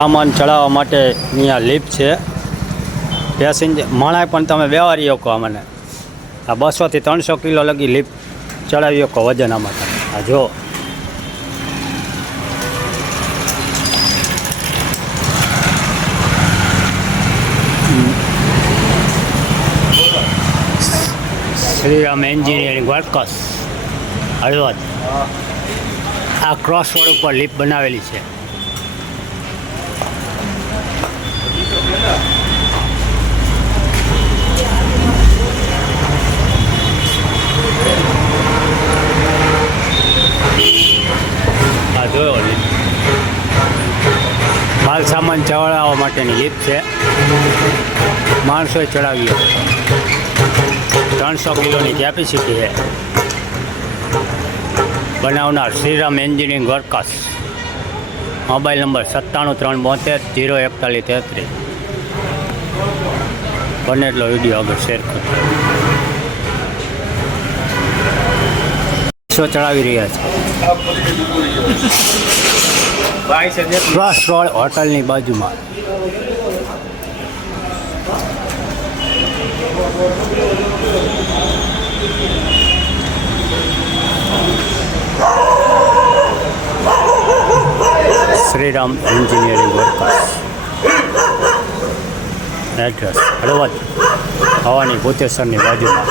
સામાન ચડાવવા માટે અહીંયા લિફ્ટ છે. પેસેન્જર માણા પણ તમે વ્યવહારી શકો મને આ બસોથી ત્રણસો કિલો લગી લિફ્ટ ચડાવી શકો વજન આમાં તમે. આ જો. Shriram engineering workers. હળવદ આ ક્રોસ રોડ ઉપર લિફ્ટ બનાવેલી છે આ જોયો લિફ્ટ માલ સામાન ચડાવવા માટેની લીપ છે. માણસોએ ચડાવી ત્રણસો કિલોની કેપેસિટી છે. બનાવનાર Shriram engineering workers. Mobile number સત્તાણું ત્રણ બોતેર, જીરો એકતાલીસ તેત્રીસ. બને એટલો વીડિયો આગળ શેર કરો. શું ચડાવી રહ્યા છે? રોડ હોટલની બાજુમાં. Shriram engineering workers. Address Halvad હવાની ભૂતેશ્વરની બાજુમાં.